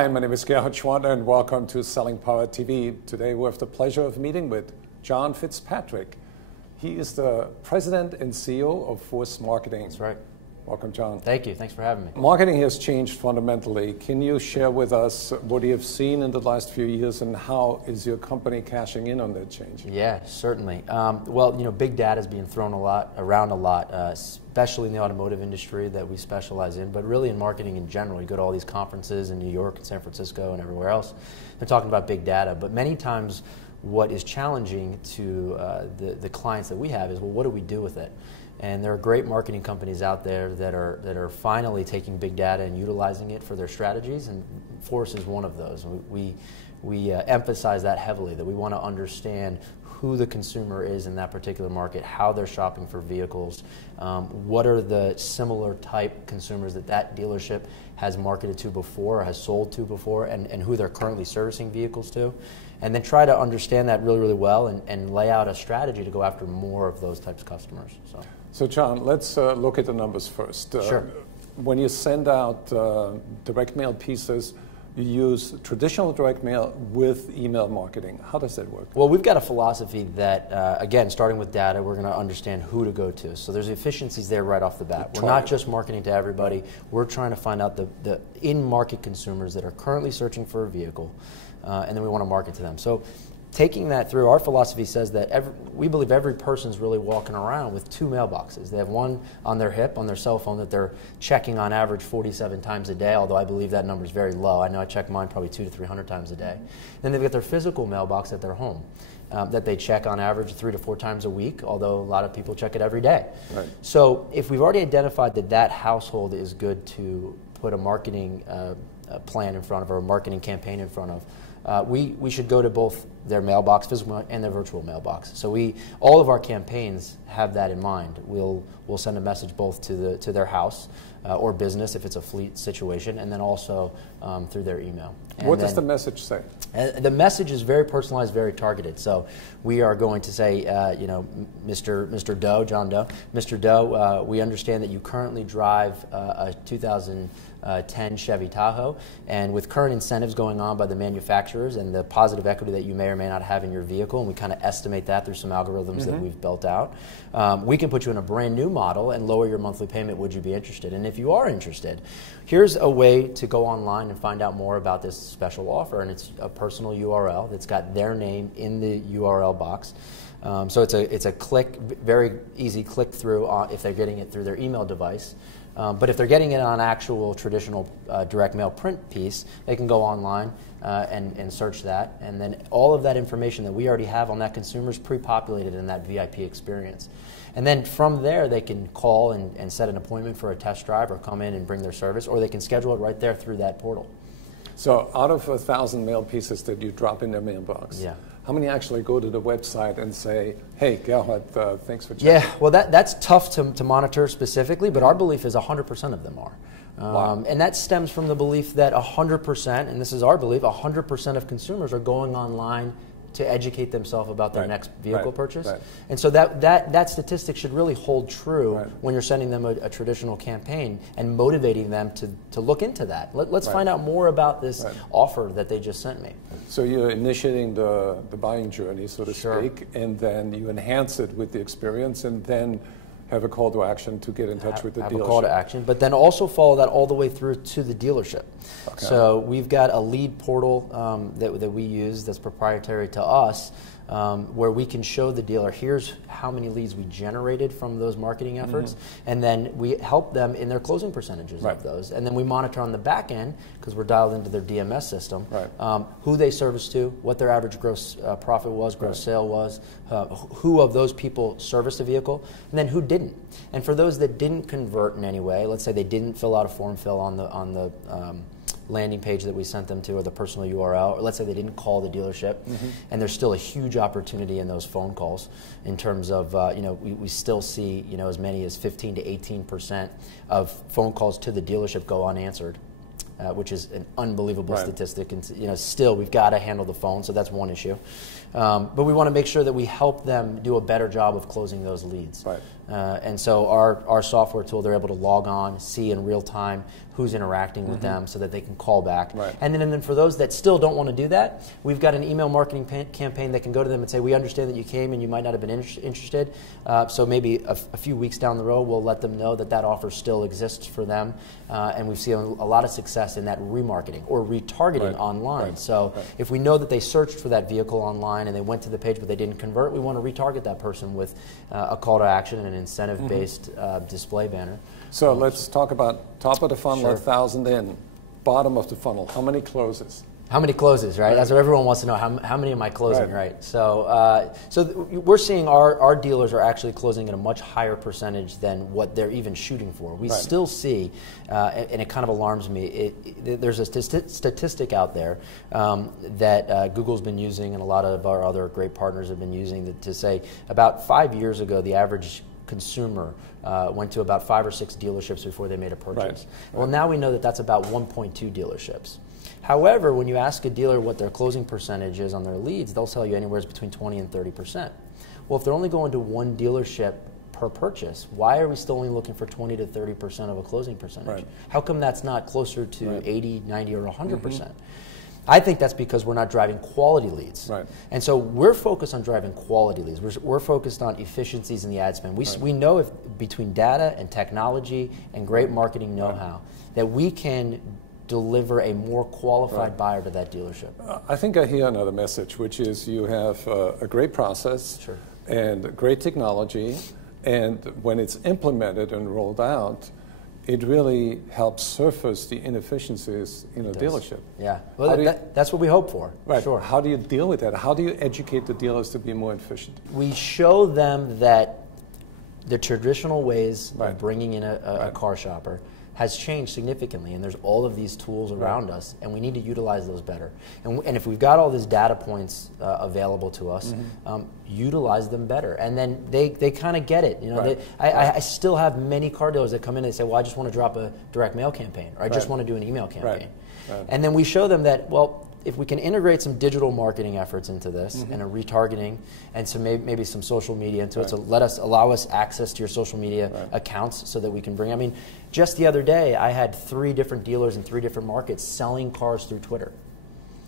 Hi, my name is Gerhard Gschwandtner and welcome to Selling Power TV. Today we have the pleasure of meeting with John Fitzpatrick. He is the President and CEO of Force Marketing. That's right. Welcome, John. Thank you. Thanks for having me. Marketing has changed fundamentally. Can you share with us what you have seen in the last few years and how is your company cashing in on that change? Yeah, certainly. Well, big data is being thrown around a lot, especially in the automotive industry that we specialize in, but really in marketing in general. You go to all these conferences in New York and San Francisco and everywhere else, they're talking about big data, but many times what is challenging to the clients that we have is, well, what do we do with it? And there are great marketing companies out there that are finally taking big data and utilizing it for their strategies, and Force is one of those. We emphasize that heavily, that we want to understand who the consumer is in that particular market, how they're shopping for vehicles, what are the similar type consumers that dealership has marketed to before, or has sold to before, and who they're currently servicing vehicles to. And then try to understand that really, really well and lay out a strategy to go after more of those types of customers. So John, let's look at the numbers first. Sure. When you send out direct mail pieces, you use traditional direct mail with email marketing. How does that work? Well, we've got a philosophy that, again, starting with data, we're going to understand who to go to. So there's efficiencies there right off the bat. We're not just marketing to everybody. We're trying to find out the in-market consumers that are currently searching for a vehicle, and then we want to market to them. So taking that through, our philosophy says that we believe every person's really walking around with two mailboxes. They have one on their hip, on their cell phone, that they're checking on average 47 times a day, although I believe that number is very low. I know I check mine probably 200 to 300 times a day. Then they've got their physical mailbox at their home that they check on average 3 to 4 times a week, although a lot of people check it every day. Right. So if we've already identified that household is good to put a marketing plan in front of, or a marketing campaign in front of, we should go to both their mailbox, physical, and their virtual mailbox. So all of our campaigns have that in mind. We'll send a message both to their house or business if it's a fleet situation, and then also through their email. And what does the message say? The message is very personalized, very targeted. So we are going to say, Mr. Doe, John Doe, Mr. Doe, we understand that you currently drive a 2010 Chevy Tahoe, and with current incentives going on by the manufacturers and the positive equity that you may or may not have in your vehicle, and we kind of estimate that through some algorithms that we've built out, we can put you in a brand new model and lower your monthly payment. Would you be interested? And if you are interested, here's a way to go online and find out more about this special offer, and it's a personal URL that's got their name in the URL box. So it's a click, very easy click through if they're getting it through their email device. But if they're getting it on actual traditional direct mail print piece, they can go online and search that, and then all of that information that we already have on that consumer is pre-populated in that VIP experience. And then from there, they can call and set an appointment for a test drive, or come in and bring their service, or they can schedule it right there through that portal. So out of 1,000 mail pieces that you drop in their mailbox, how many actually go to the website and say, hey, Gerhard, thanks for checking? Yeah, well, that's tough to monitor specifically, but our belief is 100% of them are. Wow. And that stems from the belief that 100%, and this is our belief, 100% of consumers are going online to educate themselves about their next vehicle purchase. Right. And so that statistic should really hold true when you're sending them a traditional campaign and motivating them to look into that. Let's find out more about this offer that they just sent me. So you're initiating the buying journey, so to speak, and then you enhance it with the experience, and then have a call to action to get in touch with the dealership. Have a call to action, but then also follow that all the way through to the dealership. Okay. So we've got a lead portal that we use that's proprietary to us, where we can show the dealer, here's how many leads we generated from those marketing efforts, and then we help them in their closing percentages of those. And then we monitor on the back end, because we're dialed into their DMS system, who they serviced to, what their average gross profit was, gross sale was, who of those people serviced a vehicle, and then who didn't. And for those that didn't convert in any way, let's say they didn't fill out a form fill on the landing page that we sent them to, or the personal URL, or let's say they didn't call the dealership, and there's still a huge opportunity in those phone calls in terms of, we still see, as many as 15 to 18% of phone calls to the dealership go unanswered. Which is an unbelievable statistic, and still we've got to handle the phone, so that's one issue. But we want to make sure that we help them do a better job of closing those leads. Right. And so our software tool, they're able to log on, see in real time who's interacting with them so that they can call back. Right. And then for those that still don't want to do that, we've got an email marketing campaign that can go to them and say, we understand that you came and you might not have been interested. So maybe a few weeks down the road, we'll let them know that that offer still exists for them. And we've seen a lot of success in that remarketing or retargeting online. Right. So if we know that they searched for that vehicle online and they went to the page but they didn't convert, we want to retarget that person with a call to action and an incentive-based display banner. So let's talk about top of the funnel, Sure. 1,000 in, bottom of the funnel. How many closes? How many closes, right? That's what everyone wants to know. How many am I closing, right? So, we're seeing our dealers are actually closing at a much higher percentage than what they're even shooting for. We still see, and it kind of alarms me, there's a statistic out there that Google's been using and a lot of our other great partners have been using to say about 5 years ago, the average consumer went to about 5 or 6 dealerships before they made a purchase. Well, now we know that that's about 1.2 dealerships. However, when you ask a dealer what their closing percentage is on their leads, they'll tell you anywhere between 20 and 30%. Well, if they're only going to one dealership per purchase, why are we still only looking for 20 to 30% of a closing percentage? Right. How come that's not closer to 80, 90, or 100%? I think that's because we're not driving quality leads. Right. And so we're focused on driving quality leads. We're focused on efficiencies in the ad spend. We know if between data and technology and great marketing know-how that we can deliver a more qualified buyer to that dealership. I think I hear another message, which is you have a great process and great technology, and when it's implemented and rolled out, it really helps surface the inefficiencies in a dealership. Yeah, well, that's what we hope for. Right. Sure. How do you deal with that? How do you educate the dealers to be more efficient? We show them that the traditional ways of bringing in a car shopper has changed significantly, and there's all of these tools around us, and we need to utilize those better. And if we've got all these data points available to us, utilize them better. And then they kind of get it. You know, I still have many car dealers that come in and say, well, I just want to drop a direct mail campaign, or I just want to do an email campaign. And then we show them that, well, if we can integrate some digital marketing efforts into this and a retargeting and some maybe some social media into it, so allow us access to your social media accounts so that we can bring, I mean, just the other day I had 3 different dealers in 3 different markets selling cars through Twitter.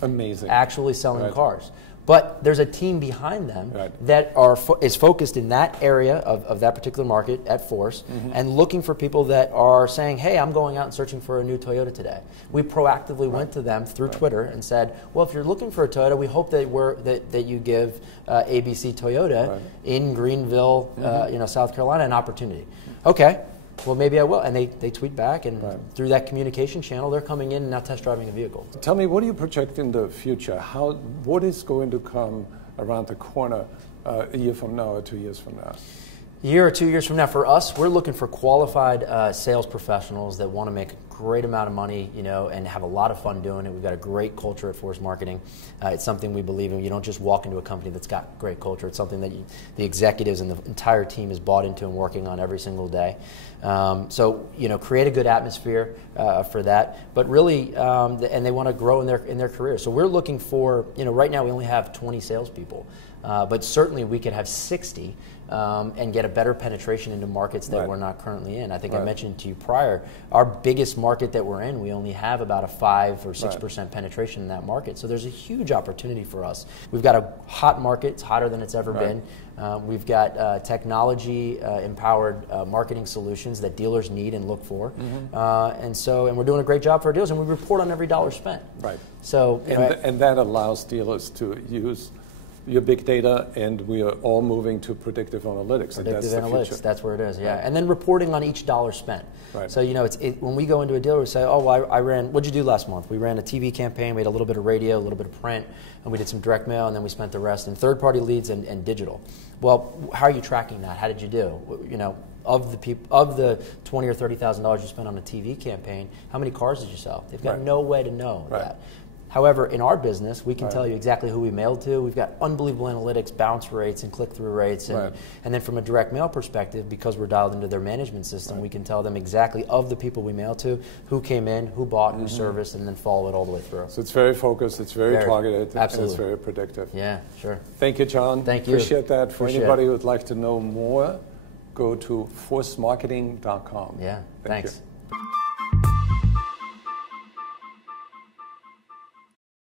Amazing. Actually selling cars. But there's a team behind them that is focused in that area of that particular market at Force and looking for people that are saying, hey, I'm going out and searching for a new Toyota today. We proactively went to them through Twitter and said, well, if you're looking for a Toyota, we hope that you give ABC Toyota in Greenville, South Carolina, an opportunity. Okay. Well, maybe I will. And they tweet back, and through that communication channel, they're coming in and now test driving a vehicle. Tell me, what do you project in the future? What is going to come around the corner a year from now or 2 years from now? A year or 2 years from now, for us, we're looking for qualified sales professionals that want to make a great amount of money, and have a lot of fun doing it. We've got a great culture at Force Marketing. It's something we believe in. You don't just walk into a company that's got great culture. It's something that the executives and the entire team is bought into and working on every single day. So create a good atmosphere for that. But really, and they want to grow in their career. So we're looking for, right now we only have 20 salespeople, but certainly we could have 60. And get a better penetration into markets that we're not currently in. I think I mentioned to you prior, our biggest market that we're in, we only have about a 5 or 6% penetration in that market. So there's a huge opportunity for us. We've got a hot market, it's hotter than it's ever been. We've got technology-empowered marketing solutions that dealers need and look for. And we're doing a great job for our dealers, and we report on every dollar spent. Right. So, and that allows dealers to use your big data, and we are all moving to predictive analytics. Predictive analytics, that's where it is, and then reporting on each dollar spent. So, when we go into a dealer, we say, oh, well, I ran, what'd you do last month? We ran a TV campaign, we had a little bit of radio, a little bit of print, and we did some direct mail, and then we spent the rest in third-party leads and digital. Well, how are you tracking that? How did you do? Of the $20,000 or $30,000 you spent on a TV campaign, how many cars did you sell? They've got no way to know that. However, in our business, we can tell you exactly who we mailed to. We've got unbelievable analytics, bounce rates, and click-through rates. And then from a direct mail perspective, because we're dialed into their management system, we can tell them exactly of the people we mail to, who came in, who bought, who serviced, and then follow it all the way through. So it's very focused, it's very targeted, and it's very predictive. Yeah, sure. Thank you, John. Thank you. Appreciate that. For anybody who would like to know more, go to forcemarketing.com. Yeah, thanks. You.